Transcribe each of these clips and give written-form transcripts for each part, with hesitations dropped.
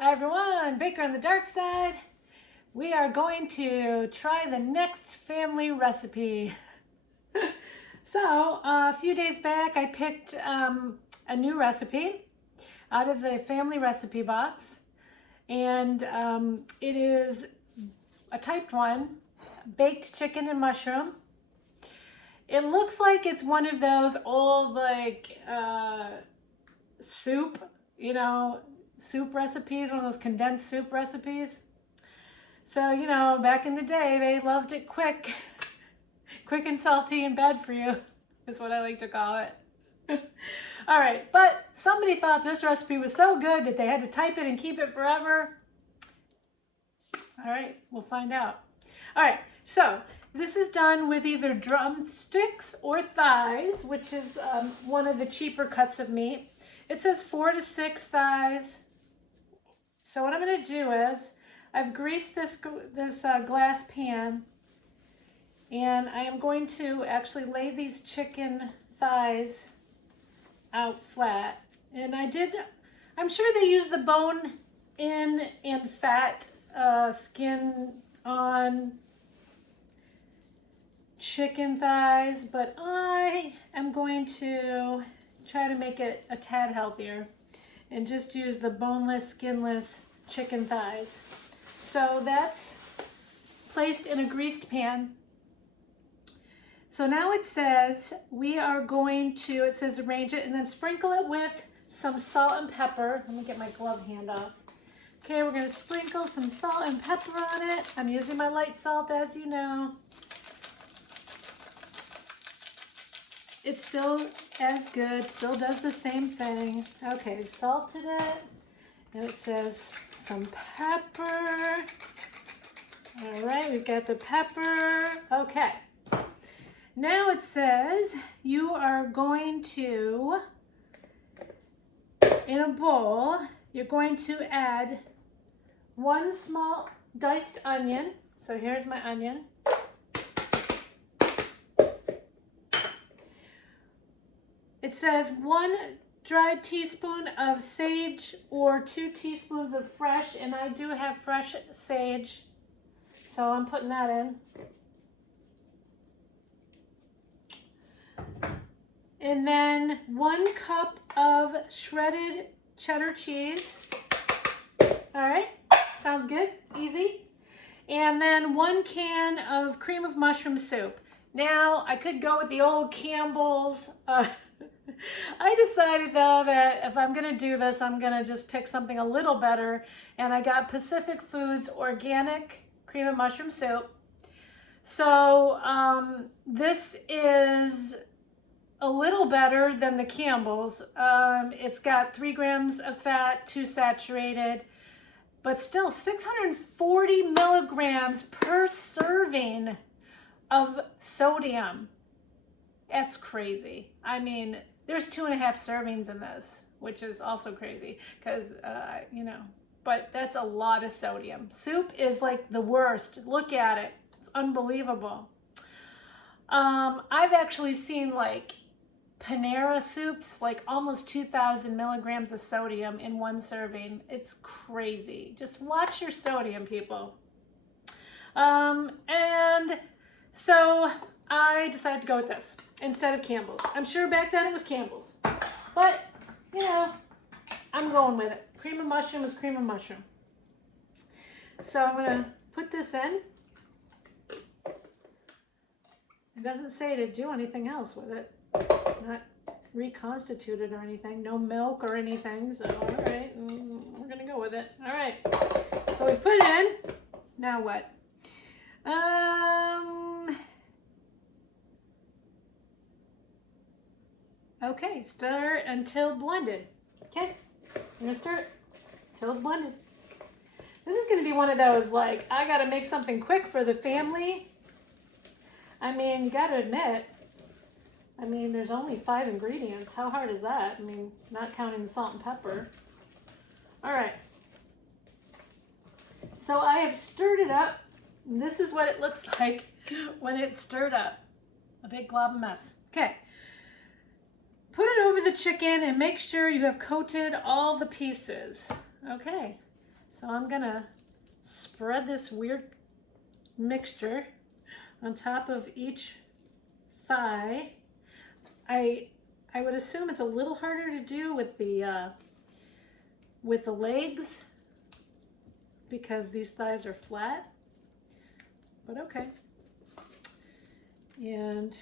Hi everyone, Baker on the dark side. We are going to try the next family recipe. So a few days back I picked a new recipe out of the family recipe box, and it is a type 1 baked chicken and mushroom. It looks like it's one of those old soup, soup recipes, one of those condensed soup recipes. So, back in the day, they loved it quick. Quick and salty and bad for you is what I like to call it. All right, but somebody thought this recipe was so good that they had to type it and keep it forever. All right, we'll find out. All right, so this is done with either drumsticks or thighs, which is one of the cheaper cuts of meat. It says 4 to 6 thighs. So what I'm going to do is I've greased this glass pan, and I am going to actually lay these chicken thighs out flat. And I'm sure they use the bone in and fat skin on chicken thighs, but I am going to try to make it a tad healthier and just use the boneless, skinless chicken thighs. So that's placed in a greased pan. So now it says we are going to, it says arrange it and then sprinkle it with some salt and pepper. Let me get my glove hand off. Okay, we're gonna sprinkle some salt and pepper on it. I'm using my light salt, as you know. It's still as good, still does the same thing. Okay, salted it, and it says some pepper. All right, we've got the pepper. Okay, now it says you are going to, in a bowl, you're going to add 1 small diced onion. So here's my onion. It says 1 dried teaspoon of sage or 2 teaspoons of fresh, and I do have fresh sage, so I'm putting that in. And then 1 cup of shredded cheddar cheese. All right, sounds good, easy. And then 1 can of cream of mushroom soup. Now, I could go with the old Campbell's. I decided though that if I'm gonna do this, I'm gonna just pick something a little better. And I got Pacific Foods organic cream of mushroom soup. So this is a little better than the Campbell's. It's got 3 grams of fat, 2 saturated, but still 640 milligrams per serving of sodium. That's crazy. I mean, there's 2.5 servings in this, which is also crazy because, but that's a lot of sodium. Soup is like the worst. Look at it. It's unbelievable. I've actually seen like Panera soups, like almost 2,000 milligrams of sodium in 1 serving. It's crazy. Just watch your sodium, people. And so I decided to go with this instead of Campbell's. I'm sure back then it was Campbell's, but I'm going with it. Cream of mushroom is cream of mushroom. So I'm gonna put this in. It doesn't say to do anything else with it. Not reconstituted or anything. No milk or anything. So all right, we're gonna go with it. All right. So we put it in. Now what? Okay, stir until blended. Okay, I'm gonna stir it until it's blended. This is gonna be one of those, like, I gotta make something quick for the family. I mean, you gotta admit, there's only 5 ingredients. How hard is that? Not counting the salt and pepper. All right. So I have stirred it up. And this is what it looks like when it's stirred up. A big glob of mess. Okay. Put it over the chicken and make sure you have coated all the pieces. Okay. So I'm gonna spread this weird mixture on top of each thigh. I would assume it's a little harder to do with the legs because these thighs are flat, but okay. And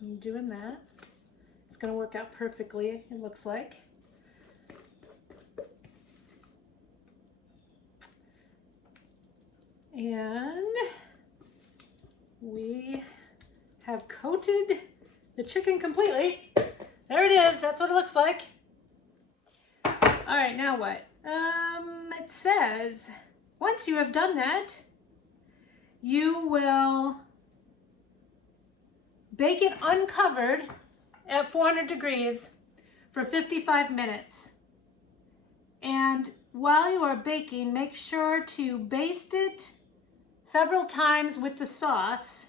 I'm doing that. It's gonna work out perfectly, it looks like. And we have coated the chicken completely. There it is, that's what it looks like. All right, now what? It says, once you have done that, you will bake it uncovered at 400 degrees for 55 minutes. And while you are baking, make sure to baste it several times with the sauce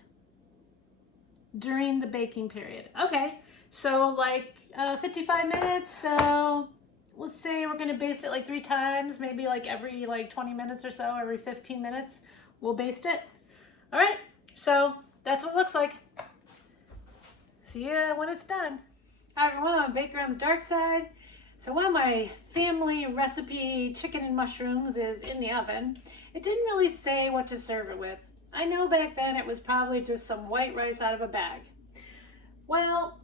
during the baking period. Okay, so like 55 minutes, so let's say we're gonna baste it like 3 times, maybe like every 20 minutes or so, every 15 minutes, we'll baste it. All right, so that's what it looks like. See ya when it's done. Hi everyone, I'm Baker on the Dark Side. So one of my family recipe chicken and mushrooms is in the oven. It didn't really say what to serve it with. I know back then it was probably just some white rice out of a bag. Well,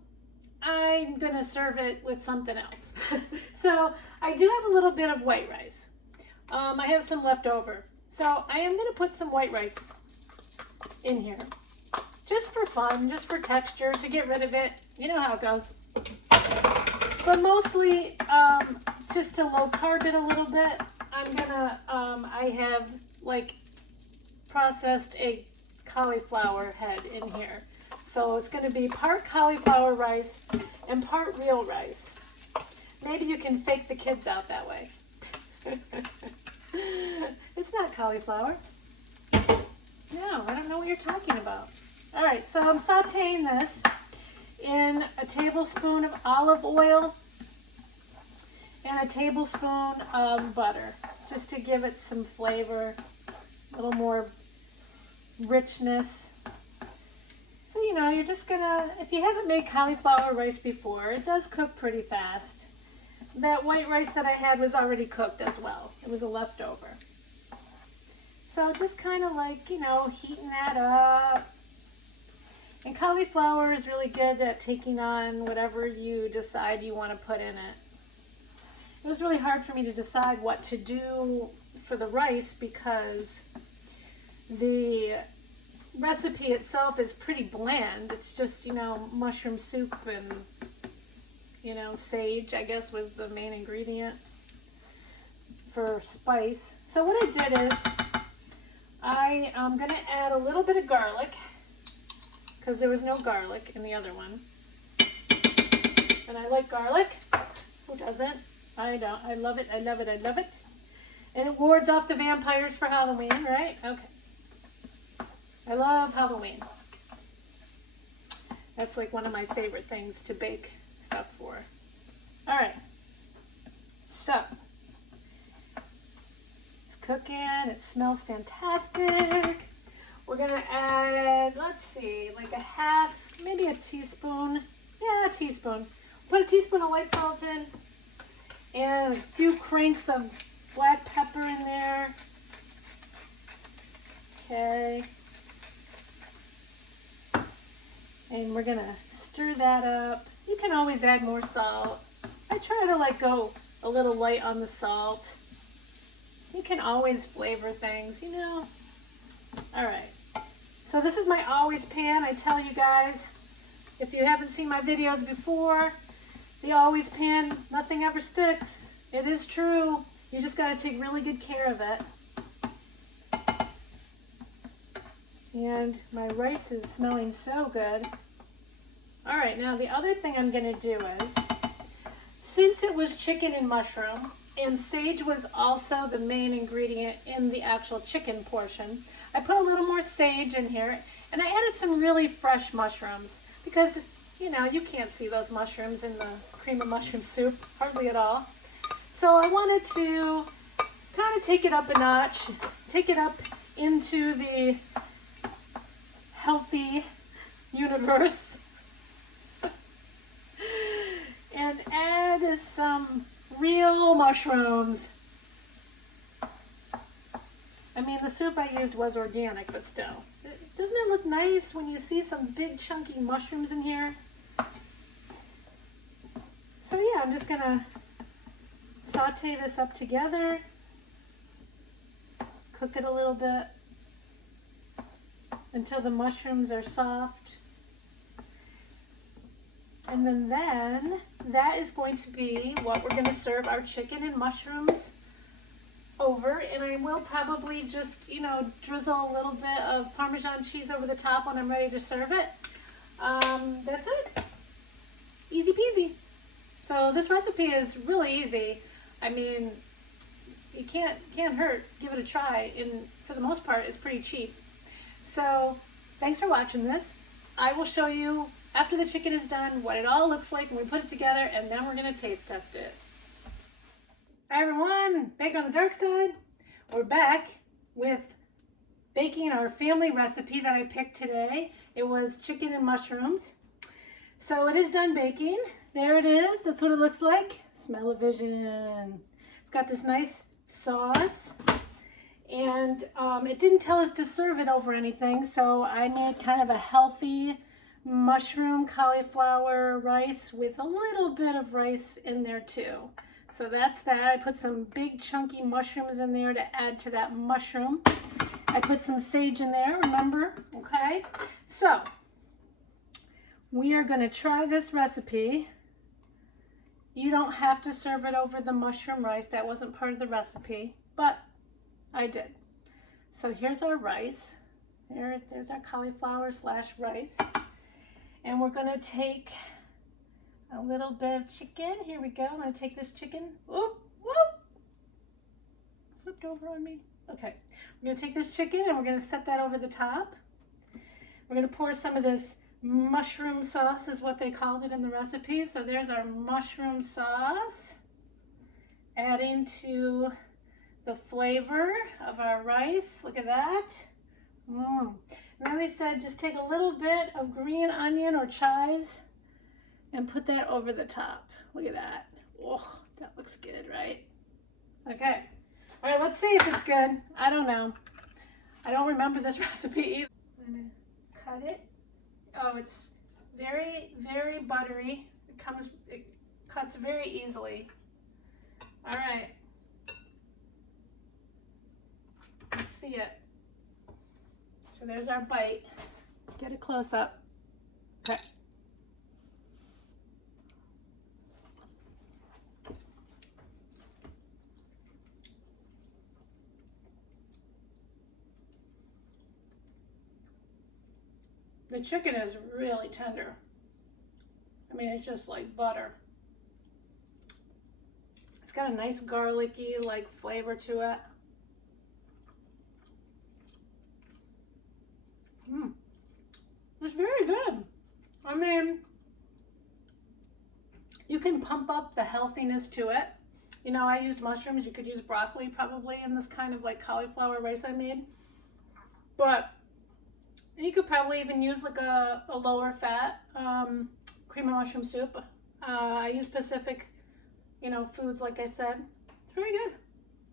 I'm gonna serve it with something else. So I do have a little bit of white rice. I have some left over. So I am gonna put some white rice in here. Just for fun, just for texture, to get rid of it. You know how it goes. But mostly, just to low carb it a little bit, I'm gonna, I have processed a cauliflower head in here. So it's gonna be part cauliflower rice and part real rice. Maybe you can fake the kids out that way. It's not cauliflower. No, I don't know what you're talking about. All right, so I'm sauteing this in a tablespoon of olive oil and a tablespoon of butter, just to give it some flavor, a little more richness. So, you know, you're just gonna, if you haven't made cauliflower rice before, it does cook pretty fast. That white rice that I had was already cooked as well. It was a leftover. So just kind of heating that up. And cauliflower is really good at taking on whatever you decide you want to put in it. It was really hard for me to decide what to do for the rice because the recipe itself is pretty bland. It's just, mushroom soup and, sage, I guess, was the main ingredient for spice. So what I did is I am going to add a little bit of garlic, because there was no garlic in the other one. And I like garlic. Who doesn't? I don't. I love it. I love it. I love it. And it wards off the vampires for Halloween, right? Okay. I love Halloween. That's like one of my favorite things to bake stuff for. All right. So, it's cooking. It smells fantastic. We're gonna add, let's see, like a half, maybe a teaspoon. Yeah, a teaspoon. Put a teaspoon of white salt in and a few cranks of black pepper in there. Okay. And we're gonna stir that up. You can always add more salt. I try to go a little light on the salt. You can always flavor things, All right. So this is my always pan. I tell you guys, if you haven't seen my videos before, the always pan, nothing ever sticks. It is true. You just got to take really good care of it. And my rice is smelling so good. All right, now the other thing I'm going to do is, since it was chicken and mushroom, and sage was also the main ingredient in the actual chicken portion, I put a little more sage in here, and I added some really fresh mushrooms because, you can't see those mushrooms in the cream of mushroom soup, hardly at all. So I wanted to kind of take it up a notch, take it up into the healthy universe, and add some real mushrooms. I mean, the soup I used was organic, but still. Doesn't it look nice when you see some big chunky mushrooms in here? So yeah, I'm just gonna saute this up together, cook it a little bit until the mushrooms are soft. And then that is going to be what we're gonna serve our chicken and mushrooms over. And I will probably just, you know, drizzle a little bit of Parmesan cheese over the top when I'm ready to serve it. That's it. Easy peasy. So this recipe is really easy. I mean, it can't hurt. Give it a try. And for the most part, it's pretty cheap. So thanks for watching this. I will show you after the chicken is done what it all looks like when we put it together, and then we're gonna taste test it. Hi everyone, Bake on the Dark Side. We're back with baking our family recipe that I picked today. It was chicken and mushrooms. So it is done baking. There it is, that's what it looks like. Smell-o-vision. It's got this nice sauce. And it didn't tell us to serve it over anything, so I made kind of a healthy mushroom cauliflower rice with a little bit of rice in there too. So that's that. I put some big chunky mushrooms in there to add to that mushroom. I put some sage in there, remember? Okay. So we are going to try this recipe. You don't have to serve it over the mushroom rice. That wasn't part of the recipe, but I did. So here's our rice. There's our cauliflower / rice. And we're going to take a little bit of chicken. Here we go. I'm going to take this chicken. Whoop, whoop. Flipped over on me. Okay. We're going to take this chicken and we're going to set that over the top. We're going to pour some of this mushroom sauce, is what they called it in the recipe. So there's our mushroom sauce, adding to the flavor of our rice. Look at that. And then they said just take a little bit of green onion or chives and put that over the top. Look at that. Oh, that looks good, right? Okay. All right, let's see if it's good. I don't know. I don't remember this recipe either. I'm gonna cut it. Oh, it's very, very buttery. It cuts very easily. All right. Let's see it. So there's our bite. Get a close up. Okay. The chicken is really tender. I mean, it's just like butter. It's got a nice garlicky like flavor to it. It's very good. I mean, you can pump up the healthiness to it. You know, I used mushrooms. You could use broccoli probably in this kind of like cauliflower rice I made. But you could probably even use like a lower fat cream of mushroom soup. I use Pacific, you know, foods like I said. It's very good.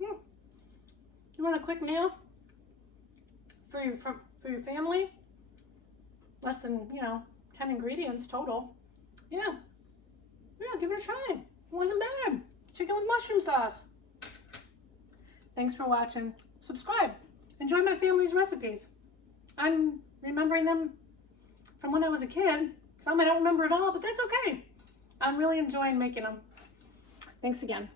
You want a quick meal for your family? Less than, you know, 10 ingredients total. Yeah, give it a try. It wasn't bad. Chicken with mushroom sauce. Thanks for watching. Subscribe. Enjoy my family's recipes. I'm remembering them from when I was a kid. Some I don't remember at all, but that's okay. I'm really enjoying making them. Thanks again.